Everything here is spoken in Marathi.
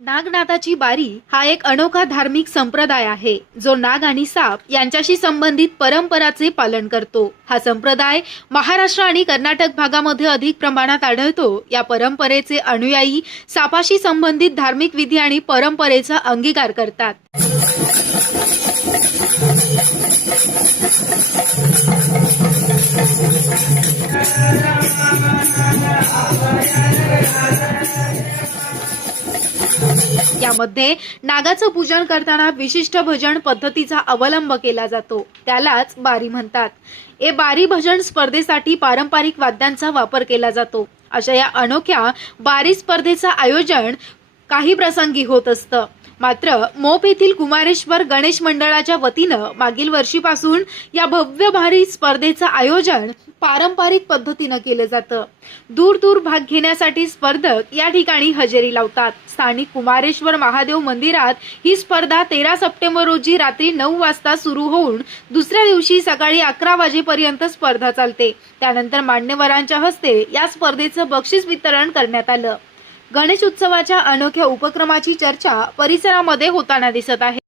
नागनाथाची बारी हा एक अनोखा धार्मिक संप्रदाय आहे जो नाग आणि साप यांच्याशी संबंधित परंपराचे पालन करतो. हा संप्रदाय महाराष्ट्र आणि कर्नाटक भागामध्ये अधिक प्रमाणात आढळतो. या परंपरेचे अनुयायी सापाशी संबंधित धार्मिक विधी आणि परंपरेचा अंगीकार करतात. यामध्ये नागाचं पूजन करताना विशिष्ट भजन पद्धतीचा अवलंब केला जातो. त्यालाच बारी म्हणतात. ए बारी भजन स्पर्धेसाठी पारंपरिक वाद्यांचा वापर केला जातो. अशा या अनोख्या बारी स्पर्धेचं आयोजन काही प्रसंगी होत असतं. मात्र मोप येथील कुमारेश्वर गणेश मंडळाच्या वतीनं मागील वर्षीपासून या भव्य भारी स्पर्धेचं आयोजन पारंपरिक पद्धतीनं केलं जातं. दूर दूर भाग घेण्यासाठी स्पर्धक या ठिकाणी हजेरी लावतात. स्थानिक कुमारेश्वर महादेव मंदिरात ही स्पर्धा तेरा सप्टेंबर रोजी रात्री नऊ वाजता सुरू होऊन दुसऱ्या दिवशी सकाळी अकरा वाजेपर्यंत स्पर्धा चालते. त्यानंतर मान्यवरांच्या हस्ते या स्पर्धेचं बक्षीस वितरण करण्यात आलं. गणेश उत्सवाच्या अनोख्या उपक्रमाची चर्चा परिसरामध्ये होताना दिसत आहे.